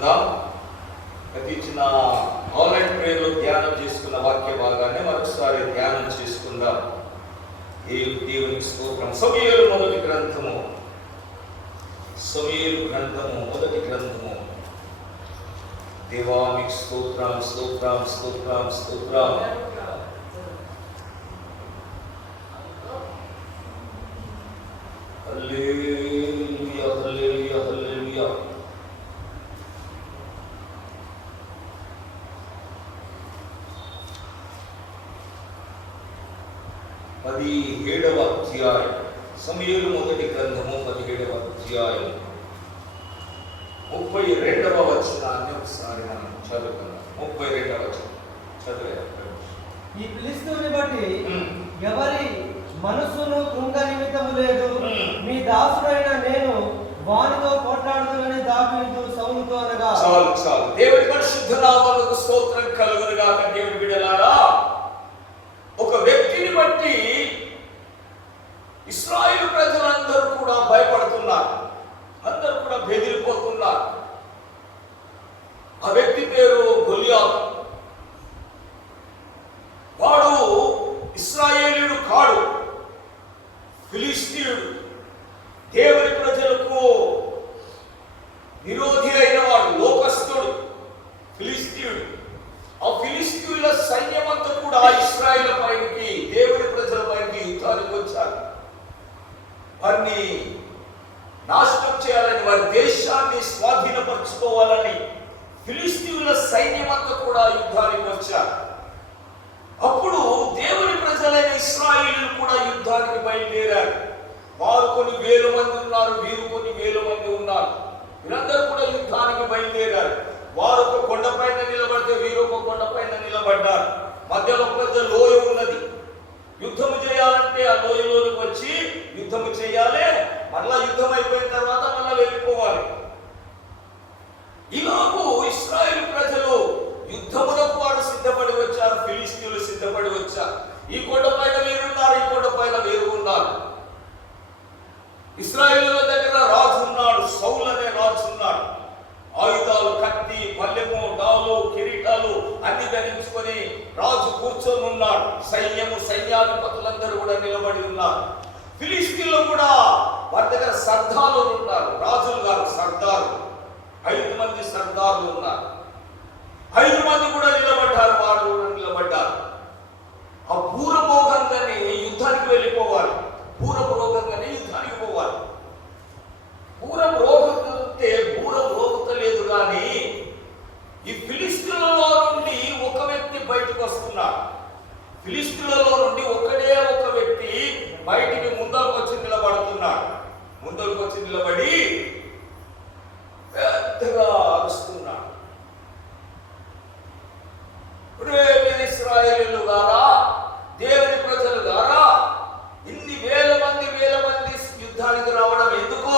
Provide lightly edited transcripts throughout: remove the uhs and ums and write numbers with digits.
చేసుకుందాం. ఇచ్చిన ఆన్లైన్ ప్రేయర్లో ధ్యానం చేసుకున్న వాక్య భాగాన్ని మరొకసారి ధ్యానం చేసుకుందాం. దేవునికి స్తోత్రం. సమూయేలు మొదటి గ్రంథము, సమూయేలు గ్రంథము మొదటి గ్రంథము. దేవానికి స్తోత్రం, స్తోత్రం, స్తోత్రం, స్తోత్రం. హల్లెలూయా, హల్లెలూయా, హల్లెలూయా. 17వ అధ్యాయం. సమూయేలు మొదటి గ్రంథము 17వ అధ్యాయం 32వ వచనాన్ని ఒకసారి మనం చదువుకుందాం. 32వ వచనం చదివారు. ఈ ఫిలిష్తీయుని బట్టి ఎవరి మనసును కృంగ నిమిత్తము లేదు, మీ దాసుడైన నేను వానితో పోట్లాడుతునని దావీదు సౌలుతో అనగా. చాలు చాలు. దేవుని పరిశుద్ధ నామమునకు స్తోత్రం కలుగును గాక. దేవుని బిడ్డలారా, ఒక వ్యక్తిని బట్టి ఇశ్రాయేలు ప్రజలందరూ కూడా భయపడుతున్నారు, అందరూ కూడా బెదిరిపోతున్నారు. ఆ వ్యక్తి పేరు గొలియాతు. వాడు ఇశ్రాయేలీయుడు కాడు, ఫిలిష్తీయుడు. దేవుని ప్రజలకు విరోధి అయిన వాడు, లోకస్తుడు, ఫిలిష్తీయుడు. ఆ ఫిలిష్తీయుల సైన్యమంతా కూడా ఇశ్రాయేలు పైకి, దేవుని ప్రజల పైకి యుద్ధానికి వచ్చారు. వారిని నాశనం చేయాలని, వారి దేశాన్ని స్వాధీనపరచుకోవాలని ఫిలిష్తీయుల సైన్యమంతా కూడా యుద్ధానికి వచ్చారు. అప్పుడు దేవుని ప్రజలైన ఇశ్రాయేలీయులు కూడా యుద్ధానికి బయలుదేరారు. వారు కొన్ని వేల మంది ఉన్నారు, వీరు కొన్ని వేల మంది ఉన్నారు. వీరందరూ కూడా యుద్ధానికి బయలుదేరారు. వారు ఒక కొండపైన నిలబడితే వీరు ఒక కొండపైన నిలబడ్డారు. మధ్యలో పెద్ద లోయ ఉన్నది. యుద్ధము చేయాలంటే ఆ లోయలోనికి వచ్చి యుద్ధము చేయాలి. మళ్ళా యుద్ధం అయిపోయిన తర్వాత మళ్ళా వెళ్ళిపోవాలి. ఇలాగూ ఇశ్రాయేలు ప్రజలు యుద్ధములకు వారు సిద్ధపడి వచ్చారు, ఫిలిష్తీయులు సిద్ధపడి వచ్చారు. ఈ కొండపైన వీరున్నారు, ఈ కొండపైన వీరు ఉన్నారు. ఇశ్రాయేలుల దగ్గర రాజు ఉన్నాడు, సౌలు అనే రాజు ఉన్నాడు. ఆయుధాలు, కత్తి, పల్లెము, డాలు, కిరీటాలు అన్ని ధరించుకొని రాజు కూర్చొని ఉన్నాడు. సైన్యాధిపతులందరూ కూడా నిలబడి ఉన్నారు. ఫిలిష్తీయులు కూడా వారి దగ్గర సర్దారులు ఉన్నారు, రాజులు గారు సర్దారు. 5 మంది సర్దారులు ఉన్నారు. 5 మంది కూడా నిలబడ్డారు, వారు కూడా నిలబడ్డారు. ఆ పూరభోగంగానే యుద్ధానికి వెళ్ళిపోవాలి, పూరభోగంగానే యుద్ధానికి పోవాలి. పూరం రోగుతుంటే పూరం రోగుతలేదు. కానీ ఈ ఫిలిష్తీయులలో నుండి ఒక వ్యక్తి బయటకు వస్తున్నాడు. ఫిలిష్తీయులలో నుండి ఒకడే ఒక వ్యక్తి బయటికి ముందరకు వచ్చి నిలబడుతున్నాడు. ముందరకు వచ్చి నిలబడి పెద్దగా అరుస్తున్నాడు. ఇశ్రాయేలీయులు గారా, దేవుని ప్రజలు గారా, ఇన్ని వేల మంది యుద్ధానికి రావడం ఎందుకు?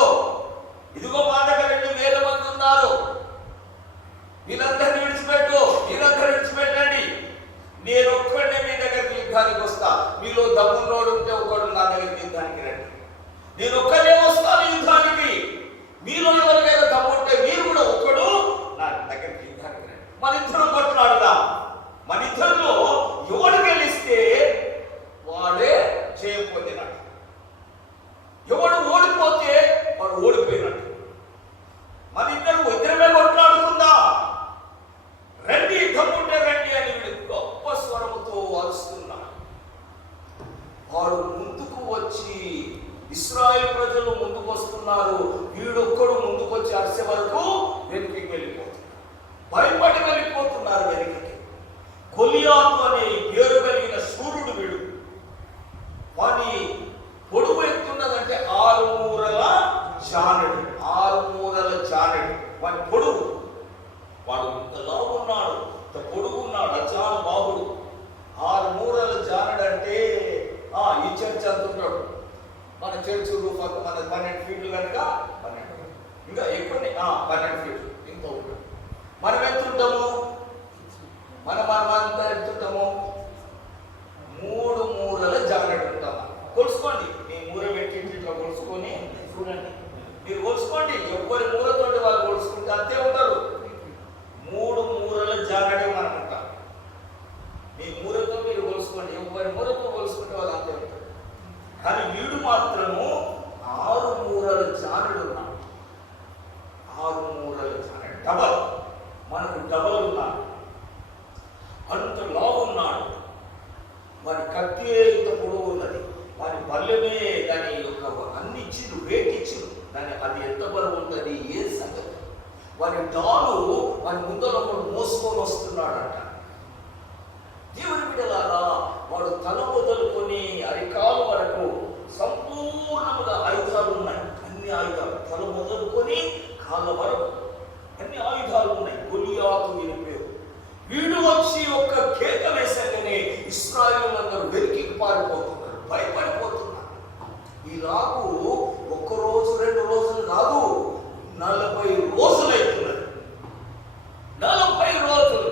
ఇదిగో మా దగ్గర 2,000 మంది ఉన్నారు. వీళ్ళందరినీ విడిచిపెట్టండి. నేను ఒక్కడే మీ దగ్గరికి యుద్ధానికి వస్తా. మీలో దమ్మున్నోడు ఉంటే ఒకడు నా దగ్గరికి యుద్ధానికి రండి. నేను ఒక్కడే వస్తాను యుద్ధానికి. మీలో ఎవరికైనా దమ్ము ఉంటే మీరు కూడా ఒకడు నా దగ్గరికి యుద్ధానికి రండి. మన ఇద్దరు కొట్లాడుదా. మన ఇద్దరిలో ఎవడు గెలిస్తే వాడే జయం పొందినట్టు, ఎవడు ఓడిపోతే వాడు ఓడిపోయినట్టు. మన ఇద్దరమే కొట్లాడుకుందా. రండి, దమ్ముంటే రండి అని వీడు గొప్ప స్వరముతో అరుస్తున్నాడు. వాడు ముందుకు వచ్చి, ఇశ్రాయేలు ప్రజలు ముందుకు వస్తున్నారు. వీడొక్కడు ముందుకు వచ్చి అరిసే వరకు వెనక్కి వెళ్ళిపోతున్నారు. భయపడి వెళ్ళిపోతున్నారు వెనక్కి. గొలియాతు అనే పేరు కలిగిన సూర్యుడు వీడు. వాని పొడుగు ఎత్తున్నదంటే 6 మూరల జానెడు. 6 మూరల జానెడు వాని పొడుగు. వాడు ఇంతలా ఉన్నాడు, ఇంత పొడుగున్నాడు, అచాన బాబుడు. 6 మూరల జానెడు అంటే ఈ చర్చ్ అంటున్నాడు. మన చర్చ్ రూఫ్ మన 12 ఫీట్లు కనుక 12, ఇంకా ఎక్కువ 12 ఫీట్లు ఇంత ఉంటాడు. మనం ఎంతుంటాము? మనం ఎంతుంటాము? 3 మూరల జానెడు ఉంటాము. కొలుసుకోండి, మీ మూర పెట్టి ఇట్లా కొలుసుకొని చూడండి. మీరు కొలుసుకోండి, ఎవరి మూరతోటి వాళ్ళు కొలుసుకుంటే అంతే ఉంటారు. వారి డాలు వారి ముందర ఒకడు మోసుకొని వస్తున్నాడట. దేవుని బిడ్డలారా, వాడు తల మొదలుకొని అరికాలు వరకు సంపూర్ణముగా ఆయుధాలు ఉన్నాయి. అన్ని ఆయుధాలు, తల మొదలుకొని కాళ్ళ వరకు అన్ని ఆయుధాలు ఉన్నాయి. గొలియాతు వీరి పేరు. వీడు వచ్చి ఒక్క కేక వేసాకనే ఇశ్రాయేలులందరూ వెలికి పారిపోతున్నారు, భయపడిపోతున్నారు. ఇలాగూ ఒక్క రోజు 2 రోజులు కాదు, 40 రోజులు అవుతున్నది. 40 రోజులు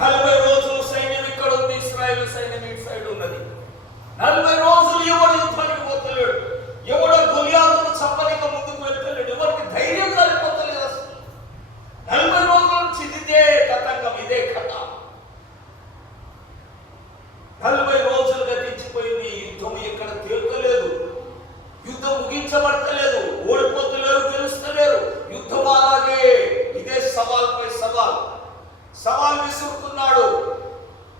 40 రోజులు సైన్యం ఇక్కడ ఉంది, ఇశ్రాయేలు సైన్యం ఇటు సైడ్ ఉన్నది. 40 రోజులు ఎవడు యుద్ధానికి పోతలేడు, ఎవడో గొలియాతును చంపలేక ముందుకు వెళ్తలేడు, ఎవరికి ధైర్యం సరిపోతలేదు అసలు. 40 రోజుల నుంచి ఇదే కథంగం, ఇదే కథ. 40 రోజులు గతించిపోయింది. యుద్ధం ఎక్కడ తేలుతలేదు, యుద్ధం ముగించబడతలేదు, ఓడిపోతలేరు, గెలుస్తలేరు. యుద్ధం అలాగే ఇదే సవాల్పై సవాల్ విసురుతున్నాడు.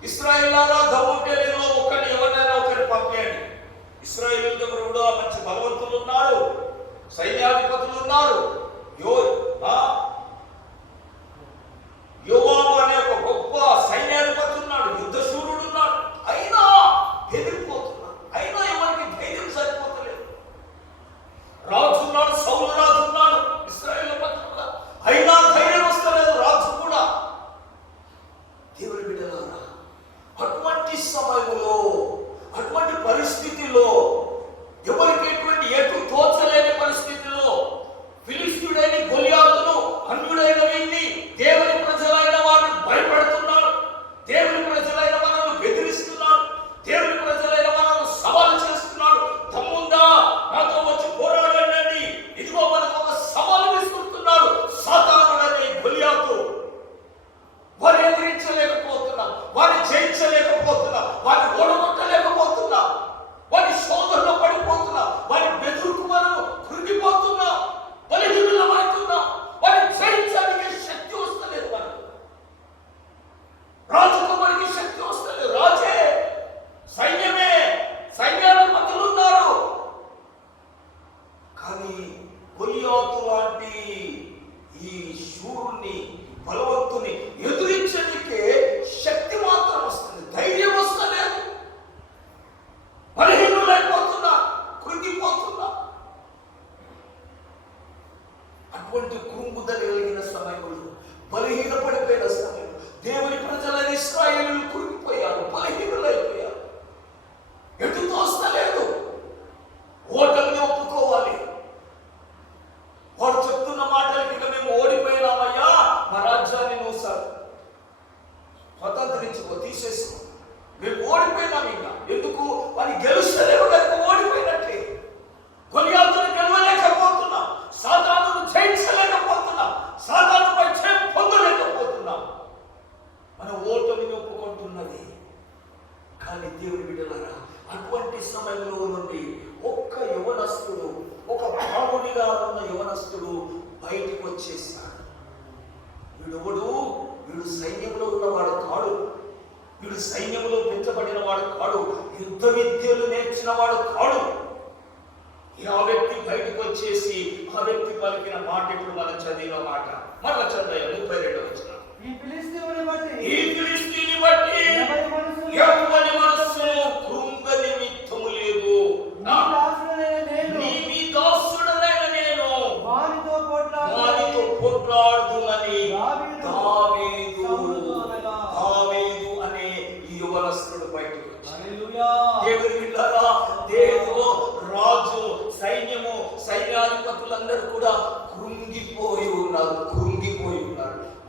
ఇశ్రాయేలులారా, దమ్ముంటే నేను ఎవరినైనా ఒకరిని పంపేయండి. ఇశ్రాయేలు దగ్గర కూడా మంచి బలవంతులు ఉన్నారు, సైన్యాధిపతులు ఉన్నారు. యోవాబు అనే ఒక గొప్ప సైన్యాధిపతి ఉన్నాడు, యుద్ధశూరుడు ఉన్నాడు. అయినా బెదిరిపోతున్నాడు, అయినా ఎవరికి ధైర్యం సరిపోతలేదు. రాజు ఉన్నాడు, సౌలు రాజు ఉన్నాడు ఇశ్రాయేలు పట్ల, అయినా ధైర్యం వస్తలేదు రాజు కూడా. దేవుని బిడ్డలారా, అటువంటి సమయంలో, అటువంటి పరిస్థితిలో, ఎవరికి ఎటు తోచలేని పరిస్థితిలో ఫిలిష్తీయుడైన గొలియాతును, అన్యుడైన వీరిని దేవుని ప్రజలైన వారిని భయపడుతున్నాడు. దేవుని ప్రజలైన మనల్ని బెదిరిస్తున్నాడు. దేవుని ప్రజలైన మనల్ని సవాలు చేస్తున్నాడు. తమ్ముందా, నాతో వచ్చి పోరాడండి, ఇదిగో మనకు ఒక సవాలు విసురుతున్నాడు సాతానుడనే గొలియాతు. వారిని ఎదిరించలేకపోతున్నాం, వారిని జయించలేకపోతున్నాం, వారిని ఓడగొట్టలేకపోతున్నాం, వారి శోధనలో పడిపోతున్నాం, వారి బెదురుకు మనం కృంగిపోతున్నాం, బలహీనులమవుతున్నాం. వారిని జయించడానికి శక్తి వస్తలేదు, మనకు రాజుకు మనకి శక్తి వస్తలేదు. రాజే, సైన్యమే, సైన్యాధిపతులు ఉన్నారు. కానీ గొలియాతు లాంటి ఈ శూరుని, బలవంతుని ఎదురించడానికే శక్తి మాత్రం వస్తుంది, ధైర్యం వస్తలేదు. బలహీనులైపోతున్నా, కృంగిపోతున్నా. అటువంటి కృంగుదల కలిగిన సమయంలో, బలహీన పడిపోయిన సమయంలో దేవుని ప్రజలైన ఇశ్రాయేలు కృంగిపోయారు, బలహీనులైపోయారు. ఎటు తోస్తలేదు, ఓటమిని ఒప్పుకోవాలి. వాడు చెప్తున్న మాటలకి ఇక మేము ఓడిపోయినామయ్యా, మా రాజ్యాన్ని నువ్వు స్వతంత్రించుకో, తీసేసుకో, మేము ఓడిపోయినాం. ఇంకా ఎందుకు వాడిని గెలుస్తలేవు కనుక ఓడిపోయినట్టే. గొలియాతును గెలవలేకపోతున్నాం, సాతానును జయించలేకపోతున్నాం, సాతానుపై జయం పొందలేకపోతున్నాం. మన ఓటమిని ఒప్పుకుంటున్నది. కానీ దేవుని బిడ్డలారా, అటువంటి సమయంలో నుండి ఒక్క యవనస్తుడు, ఒక బాలునిగా ఉన్న యవనస్తుడు బయటకు వచ్చేసాడు. వీడు సైన్యంలో ఉన్నవాడు కాడు, వీడు సైన్యంలో పెంచబడిన వాడు కాడు, యుద్ధ విద్యలు నేర్చిన వాడు కాడు. ఆ వ్యక్తి బయటకు వచ్చేసి ఆ వ్యక్తి పలికిన మాట ఇప్పుడు మనం చదివిన మాట. మరల చదివాయి 32వ వచనం. ఈ ఫిలిష్తీయుని బట్టి ఎవరి మనస్సులో కృంగ నిమిత్తము లేదు. నీ దాసుడనైన నేను వానితో పోట్లాడుదునని దావీదు అనే ఈ యువనస్తుడు బయటకు వచ్చాడు. దేవుని బిడ్డలారా, దేవుడు, రాజు, సైన్యము, సైన్యాధిపతులందరూ కూడా కృంగిపోయి ఉన్నారు,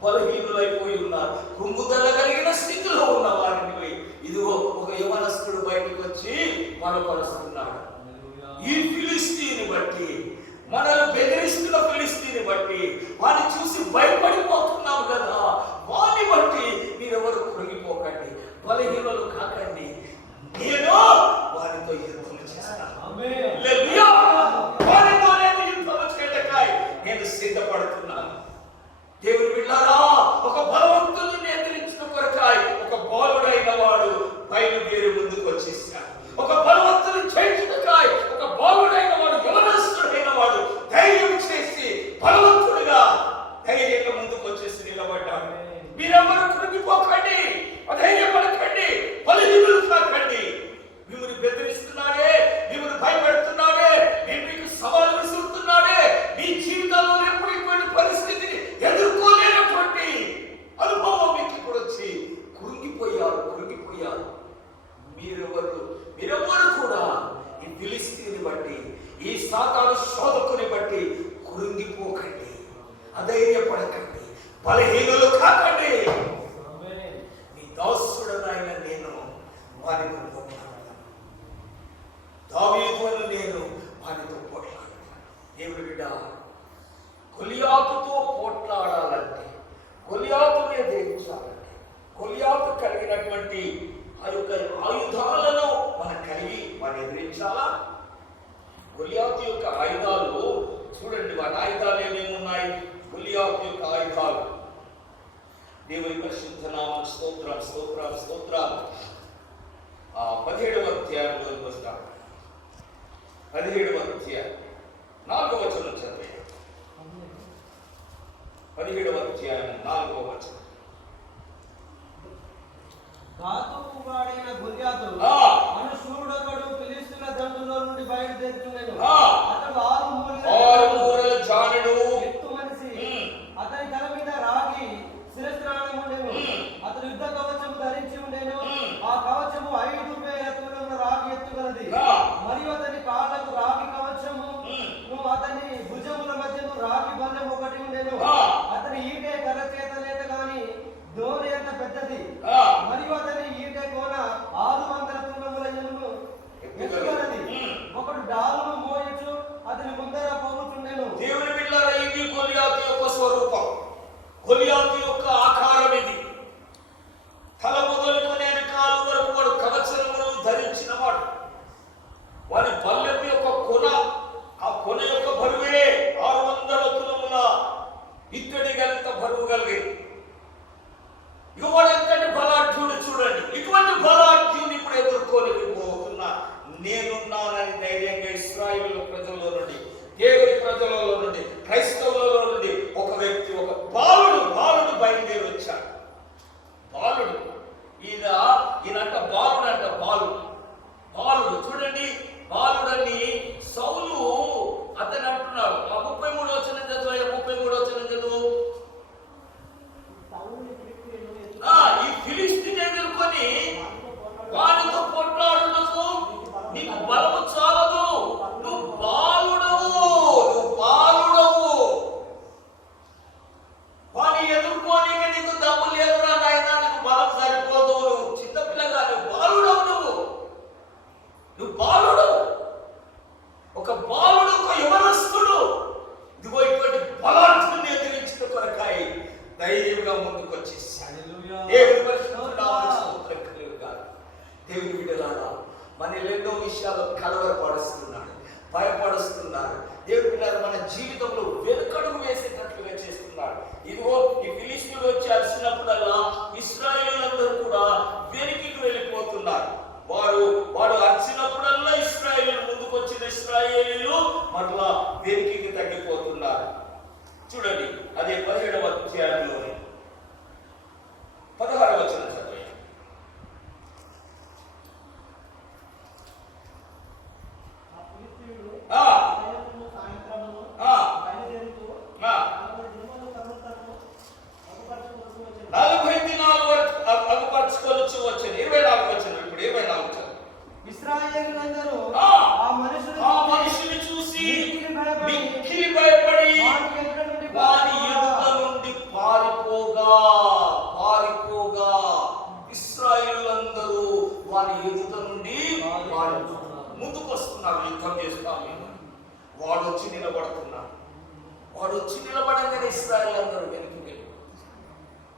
బలహీనులైపోయి ఉన్నారు, కృంగుదల కలిగిన స్థితిలో ఉన్న వారిని ఇదిగో ఒక యవనస్తుడు బయటకు వచ్చి బలపరుస్తున్నాడు. ఈ ఫిలిష్తీయుని బట్టి, మనల్ని బెదిరిస్తున్న ఫిలిష్తీయుని బట్టి, వారిని చూసి భయపడిపోతున్నాం కదా, వారిని బట్టి మీరెవరు కృంగిపోకండి, బలహీనులు కాకండి. నేను వారితో యుద్ధం చేస్తాను, వారితో నేను యుద్ధం చేయటకాయ నేను సిద్ధపడుతున్నాను. దేవుని బిడ్డలారా, ఒక బలవంతుని ఎదిరించిన కొరకాయ ఒక బాలుడైన వాడు బయలుదేరి ముందుకు వచ్చేసాడు. ఒక బలవంతుని చేయించుటకాయ ఒక బాలుడైన వాడు, యవనస్తుడైన వాడు ధైర్యం చేసి బల అధైర్యపడకండి, బలహీనులు కాకండి. ఆమేన్. నీ దాసుడనైన నేను వారితో పోట్లాడతాను, దావీదు అని నేను వారితో పోట్లాడతాను. దేవుడి బిడ్డ, గొలియాతుతో పోట్లాడాలంటే, గొలియాతుని ఎదిరించాలంటే, గొలియాతు కలిగినటువంటి ఆ యొక్క ఆయుధాలను మనం కలిగి వారిని ఎదిరించాలా? గొలియాతు యొక్క ఆయుధాలు చూడండి, వాటి ఆయుధాలు ఏమేమి ఉన్నాయి? గొలియాతు యొక్క ఆయుధాలు, దేవుని పరిశుద్ధ నామం స్తోత్రం, స్తోత్రం, స్తోత్రం. 17వ అధ్యాయంలోకి వస్తాం. 17వ అధ్యాయం 4వ వచనం చదివే. 17వ అధ్యాయం 4వ వచనం. గాతుకు వాడైన గొలియాతు అను శూరుడొకడు ఫిలిష్తీయుల దండులో నుండి బయలుదేరుచుండెను. అతడు 6 మూరల జానుడు, ఎత్తు మనిషి. అతని తల మీద రాగి శిరస్త్రాణం ఉండెను. అతడు యుద్ధ కవచము ధరించి ఉండెను. ఆ కవచము 5,000 తులముల రాగి ఎత్తుగలది. మరియు అతని కాళ్ళకు రాగి కవచము, అతని భుజముల మధ్యను రాగి బల్లెం ఒకటి ఉండెను. అతని ఈటె కర్ర చేత లేత గాని దోణి అంత పెద్దది. మరియు అతని ఈటె కోన 600 తులముల ఇనుము ఎత్తుగలది. ఒకడు డాలును మోయచు అతని ముందర పోగుచుండెను. దేవుని బిడ్డలారా, ఇది గొలియాతు యొక్క స్వరూపం, గొలియాతు యొక్క ఆకారం ఇది. తల మొదలుకొని కాలు వరకు వాడు కవచములు ధరించిన వాడు. వారి బల్లెం యొక్క కొన, ఆ కొన యొక్క బరువే 600 తులముల ఇత్తడి గంత బరువు కలిగేది. ఇక వాడు ఎంతటి బలాఢ్యుడు చూడండి. ఇటువంటి బలాఢ్యుని ఇప్పుడు ఎదుర్కొని పోతున్నా నేనున్నానని ధైర్యంగా ఇశ్రాయేలు ప్రజల్లో నుండి, దేవుని ప్రజలలో నుండి, క్రైస్తవులలో నుండి ఒక వ్యక్తి, ఒక బాలుడు బయలుదేరి వచ్చాడు. బాలుడు, ఈయనంట బాలుడు చూడండి. బాలుడని సౌలు అతను అంటున్నాడు. ఆ 33వ వచనం చదువు, 33వ వచనం చదువు. ఈ ఫిలిష్తీయుని ఎదుర్కొని వారితో పోట్లాడుటకు నీకు బలము చాలదు, నువ్వు బాలుడవు. వారిని ఎదుర్కోనికి నీకు దమ్ము లేదురా నాయనా, నీకు బలం సరిపోదు, నువ్వు చిన్నపిల్లగా, నువ్వు బాలుడవు. ఒక బాలుడు, ఒక యవనస్తుడు ఇదిగో ఇటువంటి బలాన్ని ఎదిరించిన కొరకాయ ధైర్యంగా ముందుకు వచ్చేసాడు. దేవుని పరిశుద్ధ నామమునకు స్తోత్రం కలుగుగాక. దేవుని బిడ్డలారా, మనల్ని ఎన్నో విషయాలు కలవరపరుస్తున్నాడు, భయపరుస్తున్నాడు. దేవుని బిడ్డలారా, మన జీవితంలో వెనుకడుగు వేసేటట్లుగా చేస్తున్నాడు. ఇదిగో ఈ ఫిలిష్తీయులు వచ్చి అరిచినప్పుడల్లా ఇశ్రాయేలీయులందరూ కూడా వెనుకకు వెళ్ళిపోతున్నారు. వాడు అరిచినప్పుడల్లా ఇశ్రాయేలీయులు ముందుకు వచ్చిన ఇశ్రాయేలీయులు మరలా వెనుకకి తగ్గిపోతున్నారు. చూడండి, అదే 17వ అధ్యాయంలోనే 16వ వచనం చదివాయి. ఇశ్రాయేలీయులందరూ ఆ మనుషుని చూసి మిక్కిలి భయపడి వారి ఎదుట నుండి పారిపోగా ఇశ్రాయేలీయులందరూ వారి ఎదుట నుండి ముందుకు వస్తున్నారు. యుద్ధం చేస్తాము. వాడు వచ్చి నిలబడంగానే ఇశ్రాయేలీయులందరూ వెనక్కి వెళ్ళి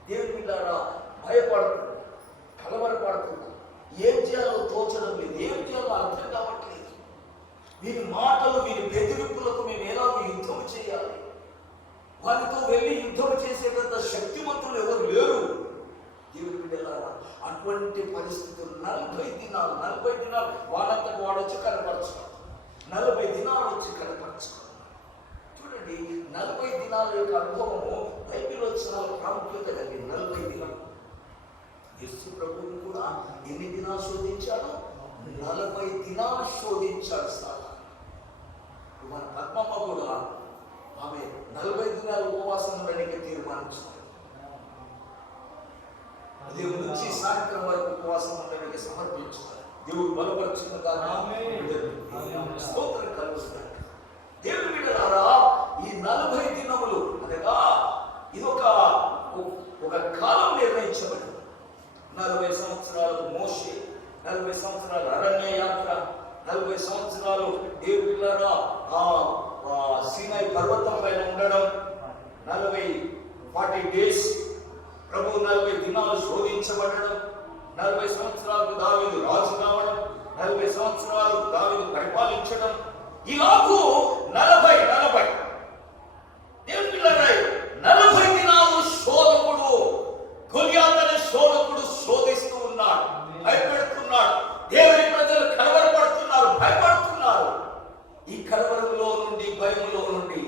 దేవుని బిడ్డలారా భయపడుతున్నారు, కలవరపడుతున్నారు. ఏం చేయాలో తోచడం లేదు, ఏం చేయాలో అర్థం కావట్లేదు. వీరి మాటలు, వీరి బెదిరింపులకు మేము ఎలా యుద్ధం చేయాలి? వారితో వెళ్ళి యుద్ధం చేసేటంత శక్తివంతులు ఎవరు లేరు. దేవుని బిడ్డలారా, అటువంటి పరిస్థితులు 40 దినాలు వాడంతకు వాడు వచ్చి కనపరచుకోవాలి. 40 దినాలు వచ్చి కనపరచుకోవాలి. చూడండి, 40 దినాల యొక్క అనుభవము బైబిల్ వచ్చిన ప్రాముఖ్యత కలిగింది. 40 దినాలు యేసు ప్రభువుని కూడా ఎన్ని దినాలు శోధించాడు? 40 దినాలు శోధించాడు సాతాను. మన పద్మమ్మ కూడా ఆమె 40 దినాలు ఉపవాసం ఉండడానికి తీర్మానించారు. దేవుడి నుంచి సాయంత్రం వరకు ఉపవాసం ఉండడానికి సమర్పించాలి. దేవుడు బలపరిచిన స్తోత్రం కలుగుతాడు. దేవుని బిడ్డలారా, ఈ 40 దినములు అనగా పర్వతం పైన ఉండడం, 40 డేస్ ప్రభు 40 దినాలు శోధించబడడం, 40 సంవత్సరాలకు దావీదు రాజు కావడం, 40 సంవత్సరాలకు దావీదు పరిపాలించడం, ఇలాగూ 40 దేవుని పిల్లలారా 40 దినాలు శోధకుడు గొలియాతు అనే శోధకుడు శోధిస్తూ ఉన్నాడు, భయపెడుతున్నాడు. దేవుని ప్రజలు కలవరపడుతున్నారు, భయపడుతున్నారు. ఈ కలవరంలో నుండి, భయంలో నుండి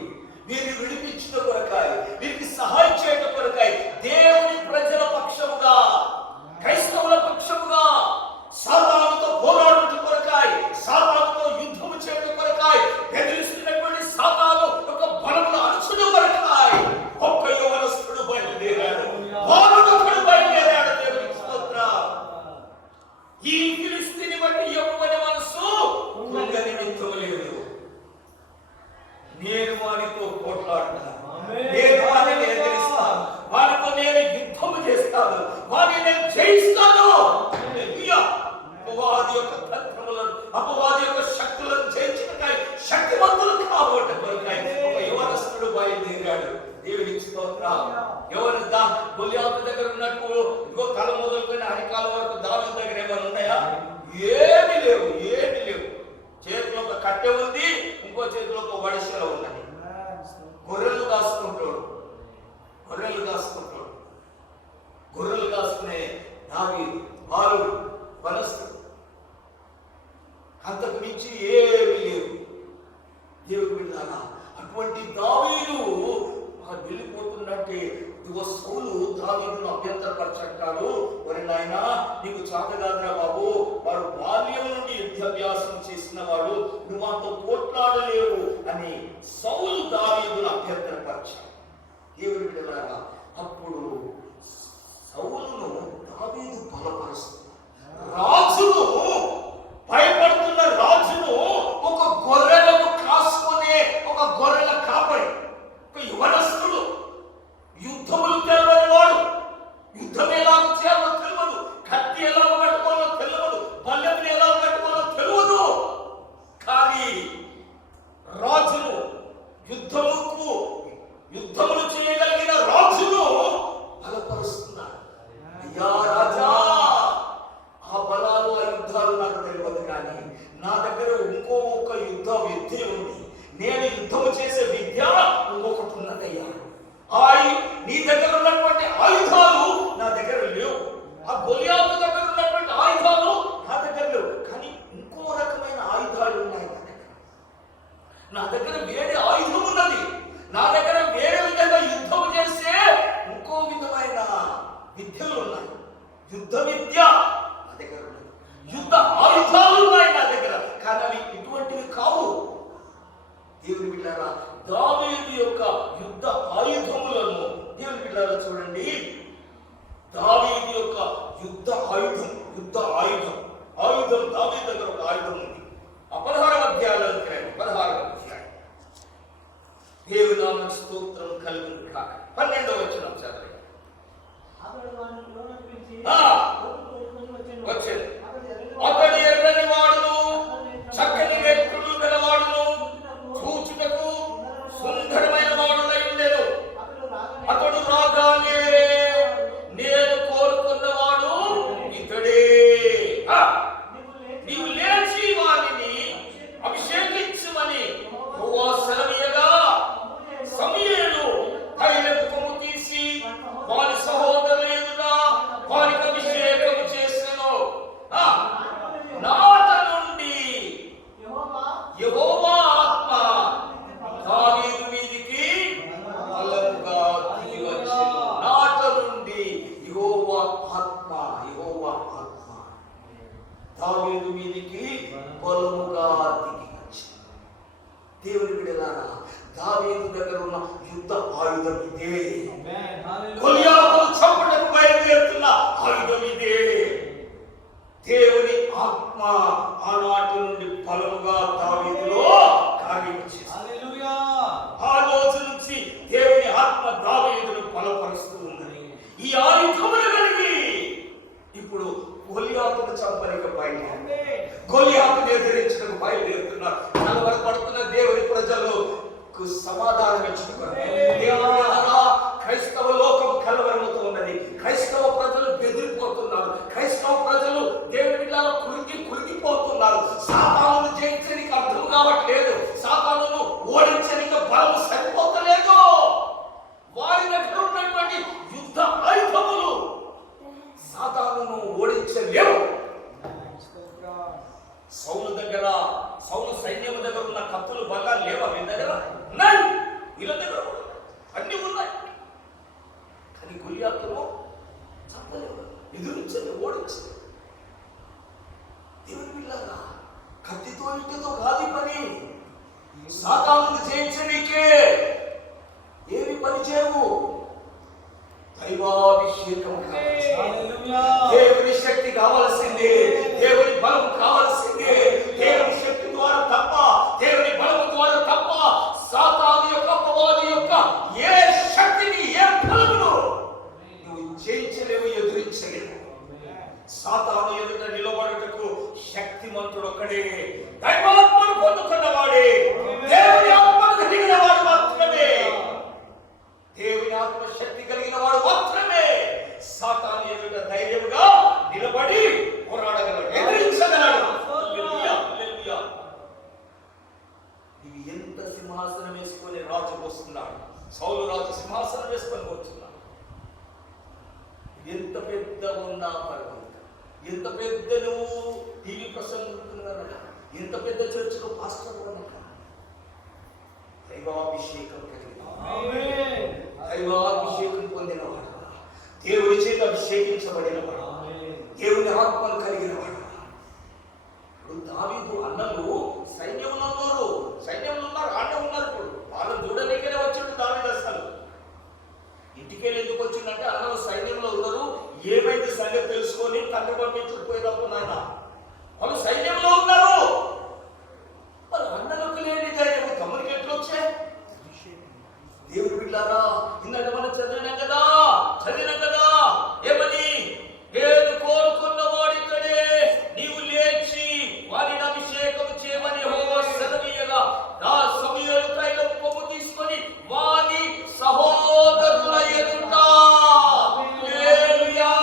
వీరిని విడిపించిన కొరకాయ, వీరికి సహాయం చేయడం కొరకాయ దేవుని ప్రజల పక్షముగా, క్రైస్తవుల పక్షముగా సాతానుతో పోరాడుట కొరకాయ, సాతానుతో యుద్ధము చేయడం కొరకాయ, బెదిరిస్తున్నటువంటి సాతాను ఒక బలమును అణచుట కొరకాయ ఒక్క యవనస్తుడు బయలుదేరాడు, వానొకడు బయలుదేరాడు. దేవునికి స్తోత్రం. ఈ ఫిలిష్తీయుని బట్టి యెహోవా మనస్సు కృంగని నిమిత్తము లేదు. నేను వానితో పోట్లాడుతాను, నేను వానిని ఎదిరిస్తాను, వానితో నేను యుద్ధము చేస్తాను, వానిని నేను జయిస్తాను. హల్లెలూయా. అపవాది యొక్క తంత్రములను, అపవాది యొక్క శక్తులను జయించటకై శక్తివంతులు కాబట్ట కొరకై ఒక యవనస్తుడు బయలుదేరాడు. దేవునికి స్తోత్రం. గొలియాతు దగ్గర ఉన్నట్టు ఇదిగో తల మొదలుకొని అరికాల వరకు దావీదు దగ్గర ఏమైనా ఉన్నాయా? ఏమీ లేవు, ఏమీ లేవు. చేతిలో ఒక కట్టె ఉంది, ఇంకో చేతిలో ఒక వడిసెల ఉన్నది. గొర్రెలు కాసుకుంటాడు, గొర్రెలు కాసుకునే దావీదు బాలుడు, వనస్తుడు. అంతకు మించి ఏమీ లేవు. దేవుడు విన్నారా? అటువంటి దావీదు వెళ్ళిపోతున్నట్టే ఇదిగో సౌలు దావీదును అభ్యంతరపరచంటాడు. ఒరే నాయనా, నీకు చేతగాదురా బాబు, వాడు బాల్యం నుండి యుద్ధాభ్యాసం చేసిన వాడు, నువ్వు మాతో పోట్లాడలేవు అని సౌలు దావీదును అభ్యంతరపరిచాడు. దేవుడి బిడ్డలారా, అప్పుడు సౌలును దావీదు బలపరుస్తున్నాడు. రాజును, భయపడుతున్న రాజును ఒక గొర్రెలను కాసుకునే ఒక గొర్రెల కాపరి, ఒక యవనస్తుడు, యుద్ధములు తెలియని వాడు, యుద్ధం ఎలాగో చేయాలో తెలియదు, కత్తి ఎలా పట్టుకోవాలో తెలియదు, బల్లెని ఎలా పట్టుకోవాలో తెలియదు. కానీ రాజును, యుద్ధములు చేయగలిగిన రాజును బలపరుస్తున్నాడు. అయ్యా రాజా, ఆ బలాలు, ఆ యుద్ధాలు నాకు తెలియదు, కానీ నా దగ్గర ఇంకో ఒక యుద్ధ విద్య ఉంది. నేను యుద్ధము చేసే విద్య ఇంకొకటి ఉన్నదయ్యా. నీ దగ్గర ఉన్నటువంటి ఆయుధాలు నా దగ్గర లేవు, ఆ గొలియాతు దగ్గర ఉన్నటువంటి ఆయుధాలు నా దగ్గర లేవు, కానీ ఇంకో రకమైన ఆయుధాలు ఉన్నాయి నా దగ్గర వేరే ఆయుధం ఉన్నది. నా దగ్గర వేరే విధంగా యుద్ధం చేస్తే ఇంకో విధమైన విద్యలు ఉన్నాయి. యుద్ధ విద్య నా దగ్గర ఉన్నది, యుద్ధ ఆయుధాలు ఉన్నాయి నా దగ్గర, కానీ అవి ఇటువంటివి కావు. దేవుని బిడ్డలారా, దావీదు యొక్క యుద్ధ ఆయుధములను దేవుని బిడ్డలారా చూడండి. దావీదు యొక్క యుద్ధ ఆయుధం దావీదు దగ్గర ఒక ఆయుధం ఉంది. 16వ అధ్యాయంలో 16వ అధ్యాయం. దేవుని నామమునకు స్తోత్రం కలుగును కాక. 12వ వచనం చదవండి. వచ్చేది అతడు ఎర్రని వాడును, చక్కని వ్యక్తులు గలవాడును, చూచుటకు సుందరమైన వాడునై ఉండెను. అతడు రాగానే నేను కోరుకున్నవాడు ఇతడే. నీవు లేచి వారిని అభిషేకించుమని యెహోవా సెలవీయగా, సమూయేలు తైలపు కొమ్ము తీసి వారి సహోదరుల ఎదుట వారికి అభిషేకము చేసెను. నాట నుండి యెహోవా ఆత్మ దావీదు మీదికి బలముగా దిగి వచ్చెను. నాట నుండి యెహోవా ఆత్మ దావీదు మీదికి బలముగా దిగి వచ్చెను. దేవుని బిడ్డలారా, దావీదు దగ్గర ఉన్న యుద్ధ ఆయుధం ఇదే. గొలియాతును చంపుటకు బయలుదేరుతున్న ఆయుధం ఇదే. దేవుని ఆత్మ ఆనాటి నుండి బలముగా దావీదులో కార్యమిచ్చింది. ఆ రోజు నుంచి దేవుని ఆత్మ దావీదును బలపరుస్తూ ఉన్నది. ఈ ఆయుధములు కలిగి ఇప్పుడు గొలియాతును చంపడానికి బయలుదేరి, గొలియాతును ఎదిరించడానికి బయలుదేరుతున్నారు. కలవరపడుతున్న దేవుని ప్రజలకు సమాధానం సమాధానం ఇచ్చుకున్నారు. క్రైస్తవ లోకం కలవరముతో ఉన్నది. క్రైస్తవ ప్రజలు బెదిరిపోతున్నారు. క్రైస్తవ ప్రజలు దేవుని బిడ్డల కురిగిపోతున్నారు. సాతానును జయించడానికి అర్థం కావట్లేదు. సాతానును ఓడించడానికి బలం సరిపోతలేదు. వారి దగ్గర ఉన్నటువంటి యుద్ధ ఆయుధములు సాతానును ఓడించలేవు. సౌలు దగ్గర, సౌలు సైన్యం దగ్గర ఉన్న కత్తులు బల్లాలు లేవా? వీళ్ళ దగ్గర ఉన్నాయి, వీళ్ళ దగ్గర అన్ని ఉన్నాయి. కానీ గొలియాతును చంపలేవు, ఎదురించని ఓడించలేదు. దేవుని బిడ్డలారా, కత్తితో ఇంటితో కాదు పని. సాతానును జయించనీకే ఏమి పని చేయవు. దైవాభిషేకం దేవుని శక్తి కావాల్సిందే, దేవుని బలం కావాల్సిందే. దేవుని శక్తి ద్వారా తప్ప, దేవుని బలం ద్వారా తప్ప సాతాను యొక్క అపవాది యొక్క ఏ శక్తిని, ఏ బలమును నువ్వు జయించలేవు, ఎదురించలేవు. సాతాను ఎదుట నిలబడుటకు శక్తిమంతుడు ఒక్కడే, దైవాత్మను పొందుకున్నవాడే, దేవుని ఆత్మను కలిగిన వాడు మాత్రమే, దేవుని ఆత్మ శక్తి కలిగిన వాడు మాత్రమే సాతాను ఎదుట ధైర్యంగా నిలబడి పోరాడగలడు, ఎదిరించగలడు. ఇవి ఎంత సింహాసనం వేసుకొని రాజు వస్తున్నాడు. సౌలు రాజు సింహాసనం వేసుకొని వస్తున్నాడు. ఎంత పెద్ద ఉన్నా పర్వాలేదు, ఎంత పెద్ద నువ్వు టీవీ ప్రసంగుతున్నా, ఎంత పెద్ద చర్చలో పాస్టర్ ఉన్నా, దైవాభిషేకం దైవాభిషేకం పొందినవాడు, దేవుని చేత అభిషేకించబడినవాడు, దేవుని ఆత్మను కలిగినవాడు. ఇప్పుడు దావీదు అన్నలు సైన్యంలో ఉన్నారు, ఆడే ఉన్నారు. ఇప్పుడు వాళ్ళని చూడలేకనే వచ్చాడు దావీదు. అసలు ఇంటికెళ్ళి ఎందుకు వచ్చిందంటే అన్నలు సైన్యంలో ఉన్నారు, ఏమైంది సంగతి తెలుసుకొని తండ్రి పంపించుకుపోయేటప్పుడు నాయన వాళ్ళు సైన్యంలో ఉన్నారు. మరి అన్నలకు లేని ధైర్యం తమ్ముడికి ఎట్లు వచ్చాయి? దేవుడు బిడ్డారా, ఇందాక మనం చదివినాం కదా ఏమని? నేను కోరుకున్న వాడితోనే నీవు లేచి వారిని అభిషేకం చేయమని యెహోవా సెలవీయగా, నా సమూయేలు తైలం పొమ్ము తీసుకొని వాని సహోదరుల ఎదుట, హల్లెలూయా,